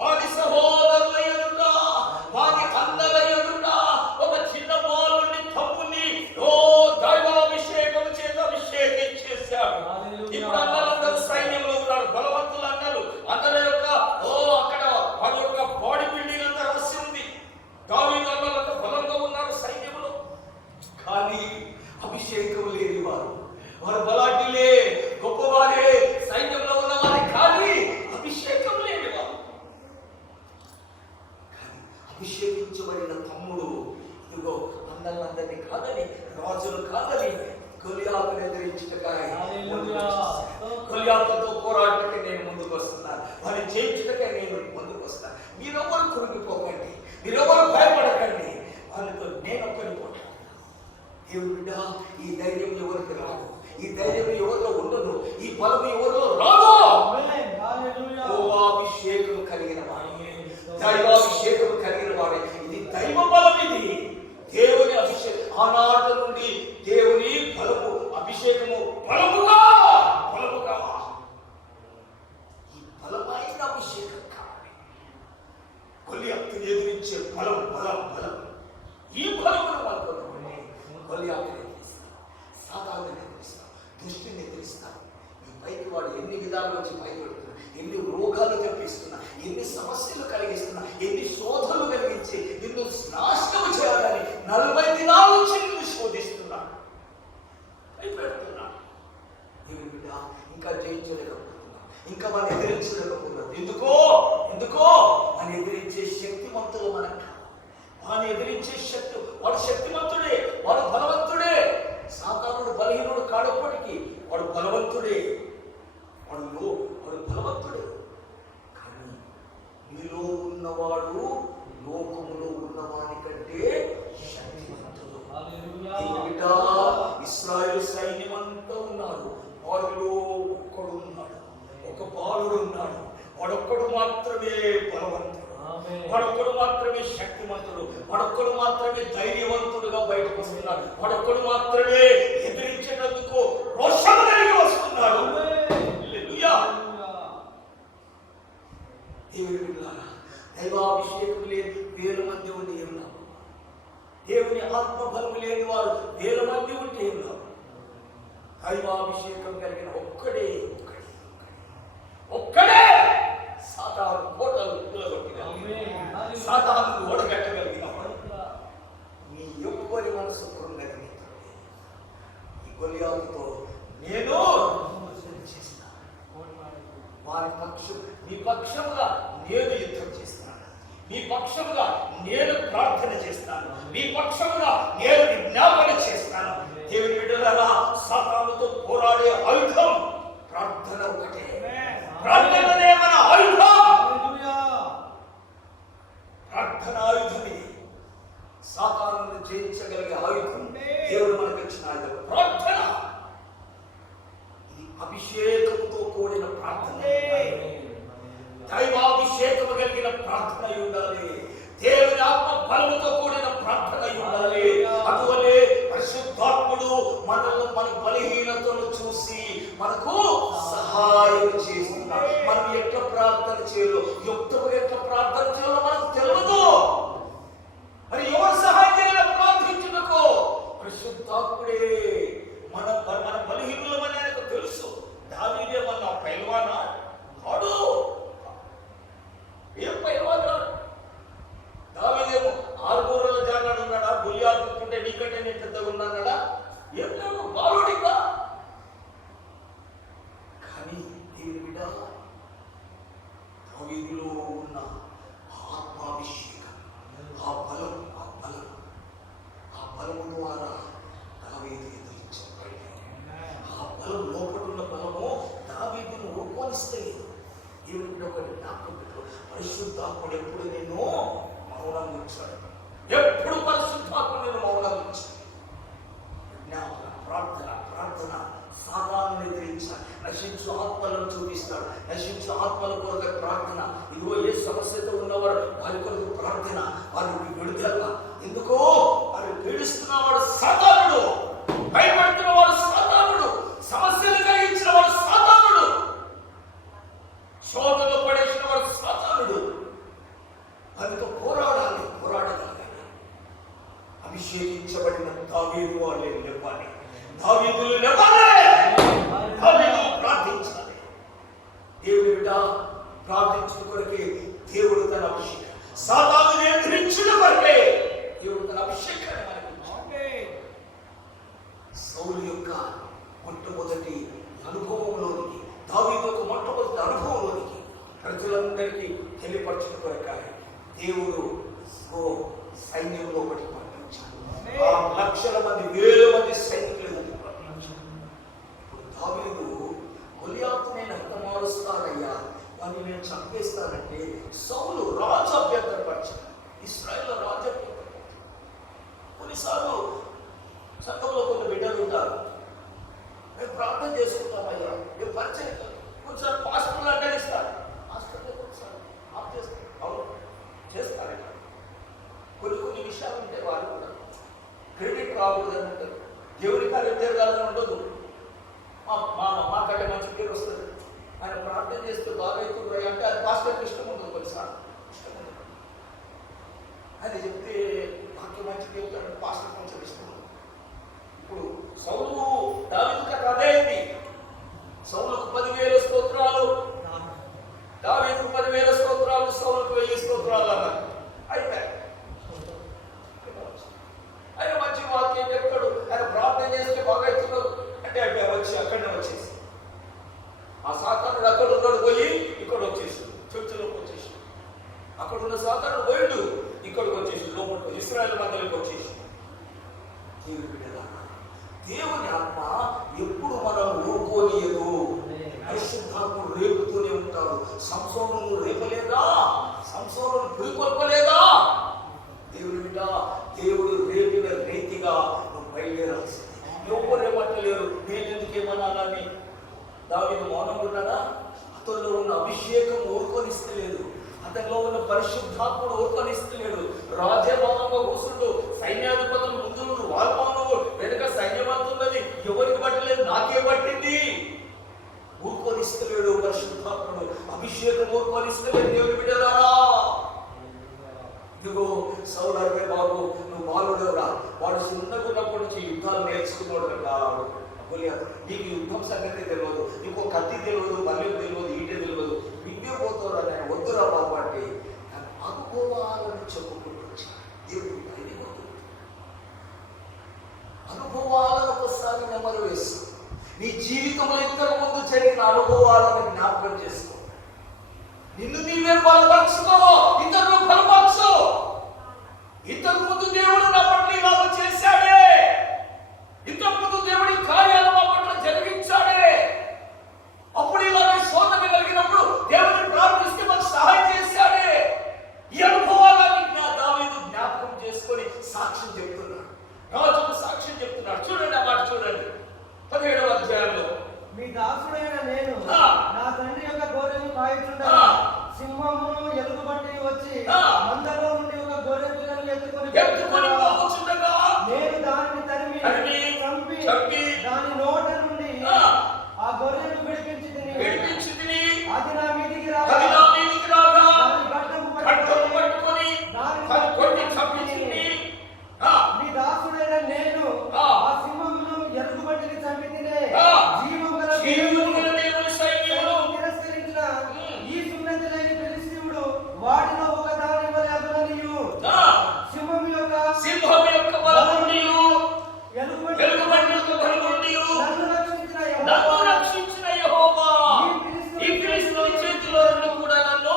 వాని సహోదరుల ఎదుట, వాని అన్నల ఎదుట ఒక చిన్న బాలుని తమ్ముని దైవాభిషేకం చేత అభిషేకించేశాడు. ఇప్పుడు అన్నలందరూ సైన్యంలో ఉన్నారు, బలవంతులు అన్నలు. అన్నల యొక్క అక్కడ వారి యొక్క బాడీ బిల్డింగ్ అంతా రాసి ఉంది. దావీదు అన్నలంతా బలంగా ఉన్నారు సైన్యంలో. కానీ అభిషేకం లేని వారు బలాఢ్యులే, గొప్పవారే, సైన్యంలో ఉన్నవారే, కానీ అభిషేకం లేని వారు. కానీ అభిషేకించబడిన తమ్ముడు ఇదిగో అన్నలందరినీ కాదని, రాజులు కాదని గొలియాతును ఎదిరించుటకాయ గొలియాతుతో పోరాటకే నేను ముందుకు వస్తున్నాను, వారిని జయించుటకే నేను ముందుకు వస్తాను. మీరెవరు కురిగిపోకండి, మీరెవరు భయపడకండి, వాళ్ళతో నేను ఒక్కడి పోతాను. దేవుడు బిడ్డ, ఈ ధైర్యం ఎవరికి రాదు, ఈ ధైర్యం ఎవరిలో ఉండదు, ఈ బలం ఎవరిలో రాదు. అభిషేకం కలిగిన వాడు, దైవాభిషేకం కలిగిన వాడే. ఇది దైవ బలం, ఇది దేవుని అభిషేకం. ఆనాటి నుండి దేవుని బలము, అభిషేకము బలముగా ఈ బలమైన అభిషేకం కావాలి. గొలియాతును ఎదిరించే బలం. ఈ బలమును మనకుని గొలియాతును ఎదిరిస్తాం, సాతానుని ఎదిరిస్తాం, దృష్టిని ఎదిరిస్తాం. ఈ పైకి వాడు ఎన్ని విధాలు వచ్చి భయపెడుతున్నా, ఎన్ని రోగాలు తెప్పిస్తున్నా, ఎన్ని సమస్యలు కలిగిస్తున్నా, ఎన్ని శోధనలు కలిగించి నిన్ను నాశనం చేయాలని 40 దినాల నుంచి నిన్ను శోధిస్తున్నా, భయపెడుతున్నా. దేవుని బిడ్డ, ఇంకా జయించలేకపోతున్నా, ఇంకా వాడిని ఎదిరించలేకపోతున్నా. ఎందుకో అని ఎదిరించే శక్తిమంతులు మనకు. వాడిని ఎదిరించే శక్తి, వాడు శక్తిమంతుడే, వాడు బలవంతుడే. సాతానుడు బలహీనుడు కాడప్పటికీ వాడు బలవంతుడే, వాడు బలవంతుడే. కానీ మీలో ఉన్నవాడు లోకములో ఉన్నవాని కంటే శక్తివంతుడు. ఇశ్రాయేలు సైన్యం అంతా ఉన్నారు, వారిలో ఒక్కడు ఉన్నాడు, ఒక బాలుడు ఉన్నాడు, వాడొక్కడు మాత్రమే బలవంతుడు. వాడొక్కడు మాత్రమే శక్తిమంతుడు, వాడొక్కడు మాత్రమే ధైర్యవంతుడుగా బయటకు వస్తున్నాడు, వాడొక్కడు మాత్రమే ఎదిరించేటందుకు రోషము కలిగి వస్తున్నాడు. హల్లెలూయా. దేవుని బిడ్డలారా, దైవాభిషేకం లేని వేల మంది ఉంటే ఏం లాభం? దేవుని ఆత్మబలం లేని వారు వేల మంది ఉంటే ఏం లాభం? దైవాభిషేకం కలిగిన ఒక్కడే సాతాను కోటలు కూలగొట్టిన, సాతాను ఓడగట్టగలిగిన మీ ఎవ్వరి మనసు కృంగని ఈ గొలియాతుతో నేను చేసిన వారి పక్షం, మీ పక్షముగా నేను యుద్ధం చేస్తాను, మీ పక్షముగా నేను ప్రార్థన చేస్తాను, మీ పక్షముగా నేను విజ్ఞాపన చేస్తాను. దేవుని బిడ్డలారా, సాతానుతో పోరాడే ఆయుధం ప్రార్థన ఒకటే. ప్రార్థననే మన ఆయుధం. ప్రార్థన ఆయుధమే. సాతానును జయించగలిగే ఆయుధం దేవుడు మనకు ఇచ్చిన ఆయుధం ప్రార్థన. ఇది అభిషేకంతో కూడిన ప్రార్థన, దైవాభిషేకము కలిగిన ప్రార్థన అయి ఉండాలి, దేవుని ఆత్మ బలముతో కూడిన ప్రార్థన అయి ఉండాలి. అందువల్లే పరిశుద్ధాత్ముడు మనల్ని మన బలహీనతను చూసి మనకు సహాయం చేస్తున్నాడు. మనం ఎట్లా ప్రార్థన చేయాలో, యుక్తముగా ఎట్లా ప్రార్థన చేయాలో మనకు తెలియదు. మరి ఎవరు సహాయం చేయాలో ప్రార్థించుటకు పరిశుద్ధాత్ముడే. మన బలహీనులమని ఆయనకు తెలుసు. దావీదే మన పైల్వానా కాడు, ఏం పైల్వానా? దావీదేమో 6 గోరల జాగాడు ఉన్నాడా? గొలియాతుకుంటే నీకంటే నేను పెద్దగా ఉన్నాడా? ఏం లేదు, బాలుడిగా. కానీ దేవుని బిడ్డ, దావీదులో ఉన్న ఆత్మాభిషేకం, ఆ బలము ద్వారా దావీదు ఎదిరించబడి, ఆ బలం లోపల ఉన్న బలము దావీదును ఓర్వనిస్తలేదు. దేవుని బిడ్డ ఒకటి జ్ఞాపకం పెట్టు, పరిశుద్ధాత్ముడు ఎప్పుడు నేను మౌనం ఉంచాడు, ఎప్పుడు పరిశుద్ధాత్ముడు నేను మౌనం ఉంచాడు. జ్ఞాపకం, ప్రార్థన సాతానుని ఎదిరించాలి. నశించు ఆత్మలను చూపిస్తాడు, నశించు ఆత్మల కొరకు ప్రార్థన. ఇదిగో ఏ సమస్యతో ఉన్నవాడు వారి కొరకు ప్రార్థన, వారికి విడుదల. ఎందుకో వారు పీడిస్తున్నవాడు సాతానుడు, భయపడుతున్నవాడు సాతానుడు, సమస్యలు కలిగించిన వాడు సాతానుడు, శోధనలో పడేసిన వాడు సాతానుడు. వారితో పోరాడగలగాలి. అభిషేకించబడిన దావీదు వాళ్ళే లేవాలి, దావీదులు లేవాలి, దావీదు ప్రార్థించాలి. దేవుని బిడ్డ ప్రార్థించిన కొరకే దేవుడు తన అభిషేకం, సాతానుని ఎదిరించిన కొరకే దేవుడు తన అభిషేకాన్ని మనకి ఇచ్చాడు. సౌలు యొక్క మొట్టమొదటి అనుభవంలోనికి, దావీదు యొక్క మొట్టమొదటి అనుభవంలోనికి ప్రజలందరికీ తెలియపరచిన కొరకాలి దేవుడు సైన్యంలో ఒకటి పంపించాడు. 6 లక్షల మంది, వేల మంది సైనికులు పంపించాడు. ఇప్పుడు దావీదు గొలియాతు నేను హతమారుస్తానయ్యా, వారిని నేను చంపేస్తానంటే సౌలు రాజు అభ్యంతరపరిచాడు, ఇశ్రాయేలు రాజు అభ్యంతరపరిచాడు. కొన్నిసార్లు సంఘంలో కొన్ని బిడ్డలు ఉంటారు, మేము ప్రార్థన చేసుకుంటామయ్యా, మేము పరిచయం కాదు, కొంచెం పాస్టర్లు అంటే ఇస్తారు, పాస్టర్లు కొంచెం ఆఫ్ చేస్తారు, అవును చేస్తారు. కొన్ని విషయాలు ఉంటే వాళ్ళు కూడా క్రెడిట్ రాకూడదని అంటారు. దేవుని కార్యం జరగాలని ఉండదు. మాకంటే మంచి పేరు వస్తుంది, ఆయన ప్రార్థన చేస్తూ బాగా అవుతుంది అంటే అది పాస్టర్కి ఇష్టం ఉండదు, కొన్నిసార్లు ఇష్టం ఉండదు. అది చెప్తే వాక్యం మంచి చెప్తాడు, పాస్టర్ కొంచెం ఇష్టం ఉండదు. ఇప్పుడు సౌలు దావీదు కథ అదే అయింది. సౌలుకు 10,000 స్తోత్రాలు, దావీదుకు 10,000 స్తోత్రాలు, సౌలుకు 1000 స్తోత్రాలు అన్నారు. అయిపోయాయి. ఆయన మంచి వాక్యం చెప్తాడు, ఆయన ప్రార్థన చేస్తే బాగా అవుతున్నాడు అంటే వచ్చి అక్కడనే వచ్చేసి ఆ సాతానుడు అక్కడ ఉన్నాడు, పోయి ఇక్కడ వచ్చేసి చర్చలోకి వచ్చేసి, అక్కడ ఉన్న సాతానుడు పోయిండు ఇక్కడికి వచ్చేసి, లోపల ఇశ్రాయేలు మధ్యలోకి వచ్చేసి. దేవుని ఆత్మ ఎప్పుడు మనం ఊరుకోనియదు, పరిశుద్ధాత్ముడు రేపుతూనే ఉంటాడు. సంసోను రేపలేదా? సంసోను పురికొల్పలేదా? దేవుని బిడ్డ, దేవుడు రేపిన రీతిగా నువ్వు బయలుదేరాల్సింది. ఎవరు ఏమంటలేరు, నేను ఎందుకు ఏమన్నానని దావీదు మౌనం ఉన్నాడా? అతనిలో ఉన్న అభిషేకం ఊరుకొనిస్తలేదు. అతనిలో ఉన్న పరిశుద్ధాత్ముడు ఊరుకొనిస్తలేడు. రాజే భాగంగా కూర్చుండు, సైన్యాధిపతులు ముందు వాళ్ళు వెనుక సైన్యమంతున్నది, ఎవరికి పట్టలేదు, నాకే పట్టింది. ఊరుకొనిస్తలేడు పరిశుద్ధాత్ముడు, అభిషేకం ఊరుకొనిస్తలేడు. దేవుని బిడ్డలారా, ఇదిగో సౌలు అడిగే, బాబు నువ్వు బాలుడెవరా? వాడు చిన్నగున్నప్పటి నుంచి యుద్ధాలు నేర్చుకున్నాడు కదా. నీకు యుద్ధం సంగతి తెలియదు, నీకు కత్తి తెలియదు, బల్యం తెలియదు, ఈట తెలియదు, విద్య పోతారా నేను వద్దురా బాబు అంటే అనుభవాలను చెప్పుకుంటూ వచ్చాను. దేవుడు అనుభవాలను ఒకసారి నెమరు వేస్తూ నీ జీవితంలో ఇంతకు ముందు జరిగిన అనుభవాలను జ్ఞాపకం చేసుకో. నిన్ను నీవే బలపరచుకో, ఇతరులు బలపరచు. ఇంతకు ముందు దేవుడు నా పట్ల ఇలాగ చేశాడే, ఇంతకు ముందు దేవుడి కార్యాలు మా పట్ల జరిగించాడే, అప్పుడు ఇలాగ శోధన కలిగినప్పుడు దేవుడిని ప్రార్థిస్తే మాకు సహాయం చేశాడే. ఈ అనుభవాలని దావీదు జ్ఞాపకం చేసుకొని సాక్ష్యం చెప్తున్నాడు, రాజుకు సాక్ష్యం చెప్తున్నాడు. చూడండి ఆ మాట చూడండి 17వ అధ్యాయంలో. మీ దాసుడైన నేను నా తండ్రి యొక్క గొర్రెలను కాయుచుండగా సింహమును ఎలుగుబంటి వచ్చి మందలో నుండి ఒక గొర్రె పిల్లను ఎత్తుకొని పోవచ్చుండగా నేను దానిని తరిమి చంపి దాని నోట నుండి ఆ గొర్రెను విడిపించితిని. అది నా మీదికి రాగా దాని గడ్డము పట్టుకొని దానిని చంపించితిని. నీ దాసుడైన నేను ఆ సింహమును ఎలుగుబంటిని చంపితినే. జీవము గల దేవుని సైన్యమును తిరస్కరించిన ఈ సున్నతి లేని ఫిలిష్తీయుడు వాటిలో ఒక దాని వలె అగుననియు సింహం యొక్క బలమునియు ఎలుగుబంటి యొక్క బలమునియు నన్ను రక్షించిన యెహోవా ఈ ఫిలిష్తీయుల చేతిలో నుండి కూడా నన్ను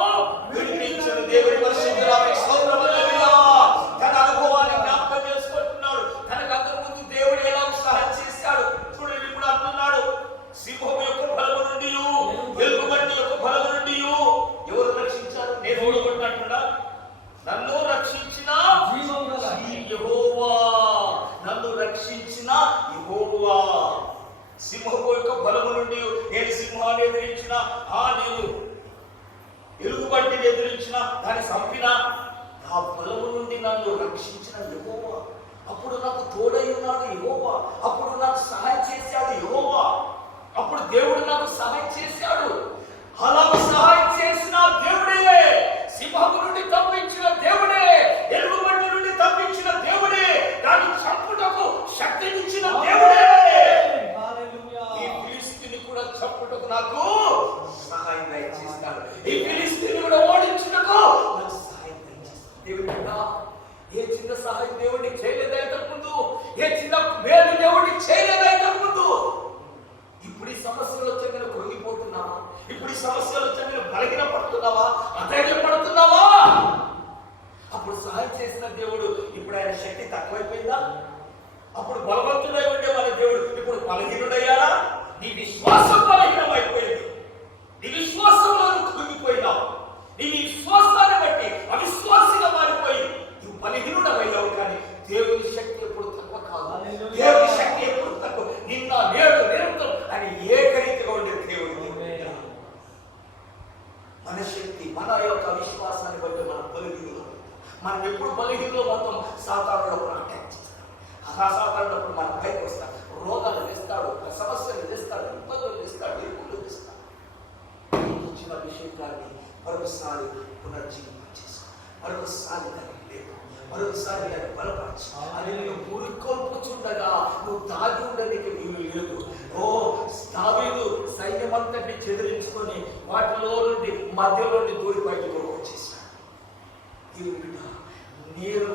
విడిపించను. దేవుని పరిశుద్ధురామే స్తోత్రం. హల్లెలూయా. తన అనుభవాన్ని జ్ఞాపకం చేసుకుంటున్నాడు. తనకు అంతకుముందు దేవుడు ఎలా సహాయం చేశాడు చూడండి. ఇప్పుడు అంటున్నాడు, సింహం యొక్క బలము నుండి ఎలుగుబంటి యొక్క బలము నుండి ఎవరు రక్షించారు? నేను ఓడిగొట్టినట్టున్నా నన్ను రక్షించిన యెహోవా, నన్ను రక్షించిన యెహోవా. సింహం యొక్క బలము నుండి నేను సింహాన్ని ఎదిరించిన, నేను ఎలుగుబంటిని ఎదిరించిన, దాన్ని చంపిన, ఆ బలము నుండి నన్ను రక్షించిన యెహోవా. అప్పుడు నాకు తోడై ఉన్నాడు యెహోవా, అప్పుడు నాకు సహాయం చేశాడు యెహోవా, అప్పుడు దేవుడు నాకు సహాయం చేశాడు. అలా సహాయం చేసిన దేవుడే, సింహము నుండి తప్పించిన దేవుడే, ఎలుగుబంటి నుండి తప్పించిన దేవుడే, దాన్ని చంపుటకు శక్తినిచ్చిన దేవుడే. ఈ ఫిలిష్తీయుని కూడా చంపుటకు నాకు సహాయం దయచేస్తాడు. ఈ ఫిలిష్తీయుని కూడా ఓడించుటకు నాకు సహాయం దయచేస్తాడు. దేవుడు ఏ చిన్న సహాయం దేవుడికి చేయలేదా ఇంతకుముందు? ఏ చిన్న మేలు దేవుడికి చేయలేదా ఇంతకుముందు? ఇప్పుడు ఈ సమస్యలు వచ్చే మీరు కృంగిపోతున్నావా? ఇప్పుడు ఈ సమస్యలు వచ్చే మీరు బలహీన పడుతున్నావా? అధైర్యం పడుతున్నావా? అప్పుడు సహాయం చేసిన దేవుడు ఇప్పుడు ఆయన శక్తి తక్కువైపోయిందా? అప్పుడు బలవంతుడై ఉండే వాళ్ళ దేవుడు ఇప్పుడు బలహీనుడయ్యారా? నీ విశ్వాసం బలహీనం అయిపోయింది. నీ విశ్వాసంలో కృంగిపోయినావు. నీ విశ్వాసాన్ని బట్టి అవిశ్వాసిగా మారిపోయి నువ్వు బలహీనుడవయ్యావు. కానీ దేవుని శక్తి ఎప్పుడు తక్కువ కాదు. దేవుని శక్తి ఎప్పుడు తక్కువ. నిన్న నేడు నిరంతరం అని ఏకరీతిగా ఉండే దేవుడు. మన శక్తి, మన యొక్క విశ్వాసాన్ని బట్టి మనం బలహీనులు. మనం ఎప్పుడు బలహీనలో మొత్తం సాతానుడు అటాక్ చేస్తాడు. ఆ సాతానుడు మన పైకి వస్తాడు, రోగాలు తెస్తాడు, సమస్యలు తెస్తాడు, ఇబ్బందులు తెస్తాడు, ఇరుకులు తెస్తాడు. వచ్చిన అభిషేకాన్ని మరొకసారి పునర్జీవించేస్తాడు, మరొకసారి దాన్ని లేదు, మరొకసారి దాన్ని బలపరచు. అది నువ్వు పూరుకొల్పుచుండగా నువ్వు దాగి ఉండడానికి వీలు లేదు. దావీదు సైన్యమంతటిని చెదిరించుకొని వాటిలో నుండి మధ్యలో నుండి దూరి బయటకు వచ్చేసాడు. దేవుని బిడ్డ నేను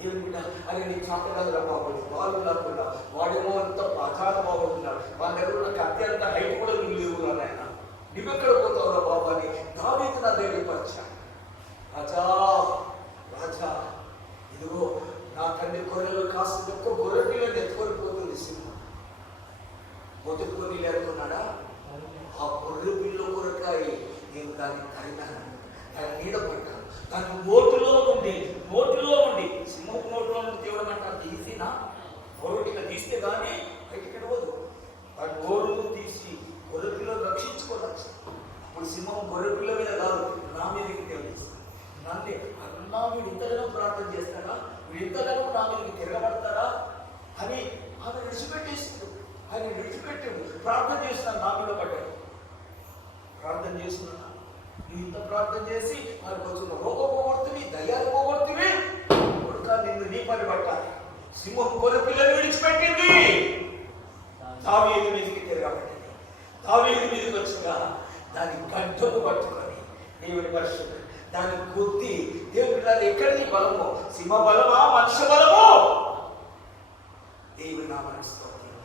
దేవుని బిడ్డ అరే నీ చాతగా బాగుంది వాళ్ళు లేకుండా వాడేమో అంత అచాత బాగుంటున్నాడు. వాళ్ళ దగ్గర ఉన్న కత్తి అంత హైట్ కూడా నువ్వు లేవు ఆయన, నువ్వెక్కడ పోతావురా బాబు అని దావీదు నా ధైర్యపరిచాడు. రాజా రాజా ఇదిగో నా తండ్రి గొర్రెలు కాస్త ఒక్క గొర్రె పిల్లని ఎత్తుకొని పోతుంది సింహం. మొదటికొని లేకున్నాడా? ఆ గొర్రె పిల్ల కొరకాయ నేను దాన్ని తరిగాను, దాన్ని నీడ పట్టాను. దాని నోటిలో ఉండి సింహపు నోటిలో నుండి తీయడం అంటే అంత ఈజీనా? గొర్రె తీస్తే కానీ బయటికి ఇవ్వదు. ఆ నోరును తీసి గొర్రె పిల్లను రక్షించుకోవచ్చు. అప్పుడు సింహం గొర్రె పిల్ల మీద కాదు ప్రార్థన చేసిన నా మీద పడ్డాడు. ప్రార్థన చేస్తున్నా, ఇంత ప్రార్థన చేసి మనకు వచ్చిన రోగం పోగొడుతుంది, దయ్యాలు పోగొడుతుంది. కొడుక నిన్ను నీ పని పట్టాలి. సింహం గొర్రె పిల్లని విడిచిపెట్టింది, దావీదు మీదకి తిరగబట్టింది. దావీదు మీదకి వచ్చిందా దాని గడ్డకు పట్టుకొని దేవుని పరిశుద్ధ దాని గుర్తి దేవుడి ఎక్కడిది బలము? సింహ బలమా మనుష్య బలము? దేవుని నామానికి స్తోత్రం.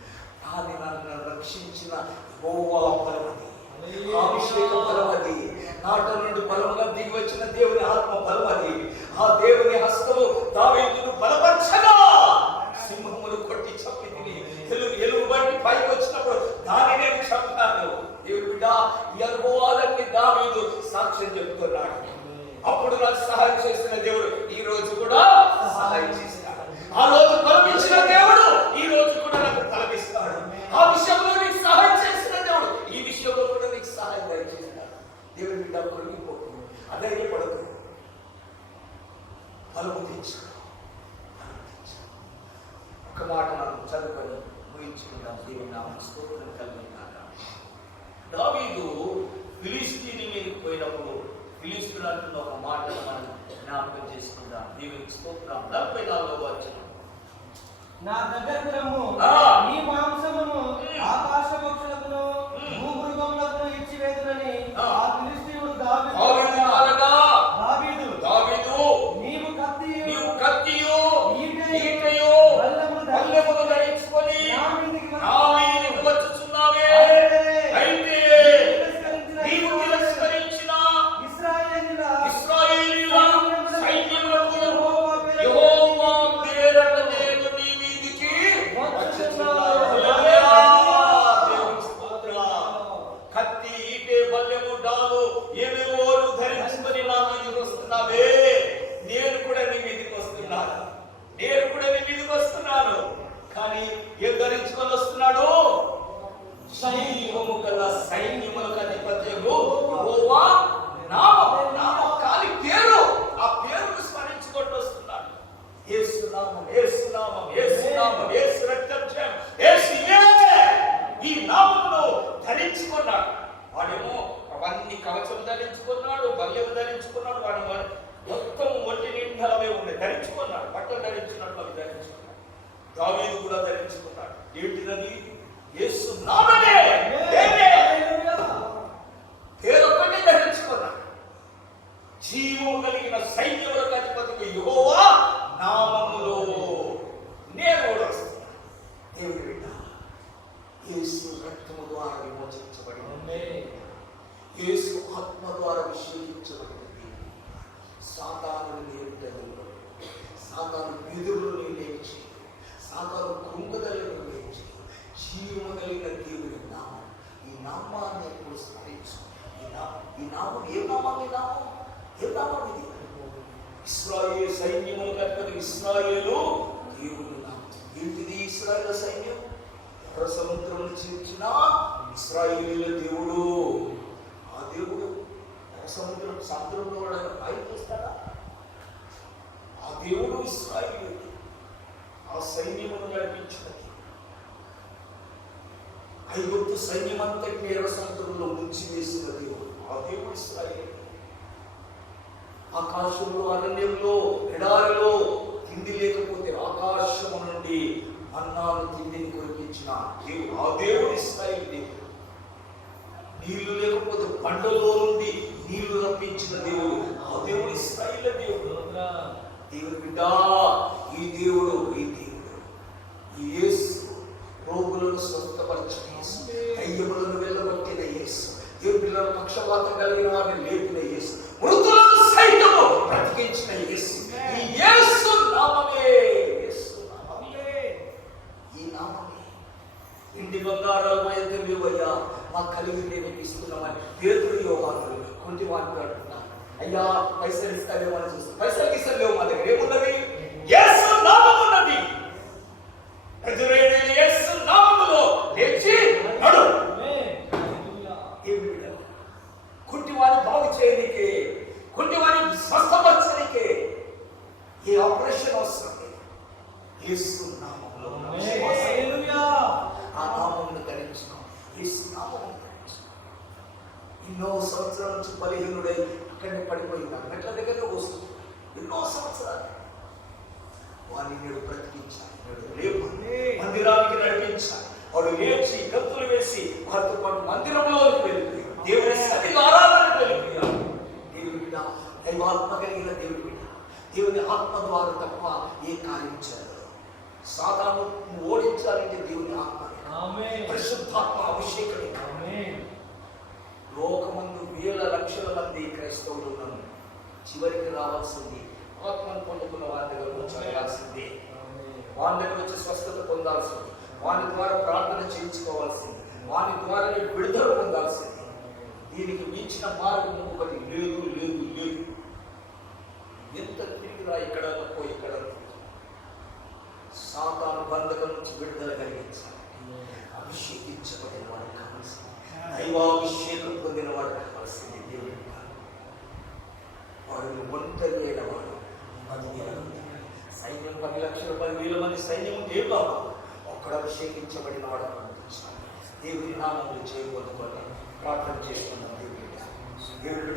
దాన్ని నన్ను రక్షించిన యెహోవా బలమది, అభిషేక బలమది, నాట నుండి బలముగా దిగి వచ్చిన దేవుని ఆత్మ బలమది. ఆ దేవుని హస్తము దావీదును బలపరచగా సింహమును కొట్టి చంపి తిని ఎలుగు బట్టి పైకి వచ్చినప్పుడు దాన్ని నేను చంపాను. దేవుడి బిడ్డ ఈ అనుభవాలన్నీ దావీదు సాక్ష్యం చెప్తున్నాడు. అప్పుడు నాకు సహాయం చేసిన దేవుడు ఈ రోజు కూడా సహాయం చేస్తాడు. ఆ రోజు బలమిచ్చిన దేవుడు ఈ రోజు కూడా నాకు బలమిస్తాడు. ఆ విషయంలో నీకు సహాయం చేసిన దేవుడు ఈ విషయంలో కూడా నీకు సహాయం దయచేస్తాడు. దేవుడి బిడ్డ కొరిగిపోతుంది, అధైర్యపడదు, బలము తెచ్చు. ఒక మాట మనం చదువుకొని ముగించుకుందాం. దేవుని నామమున స్తోత్రం కలుగును గాక. దావీదు ఫిలిష్తీయుని మీదకి పోయినప్పుడు ఫిలిష్తీయులు అంటున్న ఒక మాటను మనం జ్ఞాపకం చేసుకుందాం. దేవునికి స్తోత్రం. 44వ వచనం, నా దగ్గరకు రమ్ము, నీ మాంసమును ఆకాశ పక్షులకును భూమృగములకును ఇచ్చివేదునని ఆ ఫిలిష్తీయుడు దావీదు నీవు కత్తియు ఈటెయు బల్లెమును ధరించుకొని నా మీదికి వచ్చుచున్నావే. అయితే నీవు తిరస్కరించిన ఇశ్రాయేలీయుల సైన్యములకు యెహోవా పేరట నేను నీ మీదికి వచ్చుచున్నాను. కత్తి, ఈటె, బల్లెము, డాలు ఏవేవో ధరించుకొని నా మీదకి వస్తున్నావే. నేను కూడా నీ మీదకి వస్తున్నాను. కానీ ఏం ధరించుకొని వస్తున్నాడు? జీవము గల సైన్యములకు అధిపత్యము యెహోవా నామము. కానీ పేరు, ఆ పేరును స్మరించుకుంటూ వస్తున్నాడు. యేసు నామం, యేసు నామం, యేసు నామం, యేసు రక్తం, యేసుయే ఈ నామమును ధరించుకున్నాడు. వాడేమో అవన్నీ కవచం ధరించుకున్నాడు, బల్యం ధరించుకున్నాడు. వాడు మొత్తం ఒంటి నిండలమే ఉన్నాయి, ధరించుకున్నాడు. బట్టలు ధరించుకున్నట్లు అవి ధరించుకున్నాడు. దావీదు కూడా ధరించుకున్నాడు. ఏంటిదని? యేసు నామమే, పేరొక్కటే ధరించుకున్నాడు. జీవము కలిగిన సైన్యములకు అధిపతికి యెహోవా నామములో నేను కూడా వస్తున్నాను. దేవుని బిడ్డ, యేసు రక్తము ద్వారా విమోచించబడింది, యేసు ఆత్మ ద్వారా అభిషేకించబడింది. సాతాను నేర్పడంలో, సాతాను ఎదురులో లేచి, సాతాను కృంగుదలను లేచి, జీవము కలిగిన దేవుని నామం, ఈ నామాన్ని ఎప్పుడు స్మరించు. ఈ నామం ఏ నామం? ఏ నామం ఇది? ఇశ్రాయేలు సైన్యములకు అధిపతి ఇశ్రాయేలు దేవుని నామం. ఏంటిది ఇశ్రాయేలు సైన్యం? ఎర్ర సముద్రం చేర్చిన ఇశ్రాయేలీల దేవుడు. ఆ దేవుడు సముద్రంలో పైకి చూస్తాడా? ఆ దేవుడు ఇశ్రాయేలు, ఆ సైన్యమును నడిపించినది. ఐగుప్తు సైన్యమంతటి ఎర్ర సముద్రంలో ముంచి వేసిన దేవుడు ఆ దేవుడు ఇశ్రాయేలు. ఆకాశంలో, అరణ్యంలో, ఎడారిలో తిండి లేకపోతే ఆకాశము నుండి అన్నాను తిండిని కురిపించిన దేవుడు ఆ దేవుడు ఇశ్రాయేలు దేవుడు. నీళ్లు లేకపోతే బండలో నుండి నీళ్లు రప్పించిన దేవుడు ఆ దేవుడు ఇశ్రాయేలు దేవుడు. దేవుని బిడ్డ, ఈ దేవుడు ఈ యేసు రోగులను స్వస్థపరిచిన యేసు, దయ్యములను వెళ్ళగొట్టిన యేసు, దేవుని పిల్లల పక్షపాతం కలిగిన వారిని లేపిన యేసు, మృతులను సైతము బ్రతికించిన యేసు. ఈ యేసు నామమే, ఈ నామమే. ఇంటి బంగారాలు తెలియవయ్యా మా కలిగి నేను ఇస్తున్నామని పేతురు యోహానులు కొంటి మాట్లాడుతున్నారు. అయ్యా పైసలు ఇస్తావేమని చూస్తే పైసలు గిసలు లేవు, మా దగ్గర ఏమున్నది? యేసు నామం ఉన్నది. యేసు నామములో లేచి నడు. కుంటివారిని బాగు చేయనికే, కుంటివారిని స్వస్థపరచనికే ఏ ఆపరేషన్ అవసరం లేదు. యేసు నామములో ఆ నామమును ధరించుకో. నామం ఉంది. ఎన్నో సంవత్సరాల నుంచి బలహీనుడై అక్కడనే పడిపోయింది, మెట్ల దగ్గరనే వస్తుంది. ఎన్నో సంవత్సరాలు వారిని నేడు బ్రతికించాలి, నేడు రేపు మందిరానికి నడిపించాలి. వాడు లేచి గంతులు వేసి వారితో పాటు మందిరంలోకి వెళ్ళిపోయాడు, దేవుని సన్నిధిలో ఆరాధనకు వెళ్ళిపోయాడు. దేవుని బిడ్డ, దైవాత్మ కలిగిన దేవుని బిడ్డ, దేవుని ఆత్మ ద్వారా తప్ప ఏ కార్యం చేయదు. సాతాను ఓడించాలంటే దేవుని ఆత్మ, పరిశుద్ధాత్మ అభిషేకమే. లోకమందు వేల లక్షల మంది క్రైస్తవులు ఉన్నారు. చివరికి రావాల్సింది ఆత్మను పొందుకున్న వారి దగ్గర వచ్చి అడగాల్సిందే, వాళ్ళ దగ్గర వచ్చి స్వస్థత పొందాల్సింది, వాని ద్వారా ప్రార్థన చేయించుకోవాల్సింది, వాని ద్వారా విడుదల పొందాల్సింది. దీనికి మించిన మార్గం ఒకటి లేదు లేదు లేదు. ఎంత తిరిగిరా ఇక్కడ పోయి ఇక్కడ సాతాను బంధకం నుంచి విడుదల కలిగించాలి. అభిషేకించబడిన వాడు కావాల్సింది, దైవాభిషేకం పొందిన వాడు కావాల్సింది. దేవుడు వాడు ఒంటరి అయిన వాడు 10,000 సైన్యం, 10 లక్షల 10,000 మంది సైన్యం ఏ కావాలి, ఒక్కడ అభిషేకించబడిన వాడు దేవుని నామములు చేయబోతున్న ప్రార్థన చేస్తున్నాం. దేవుడి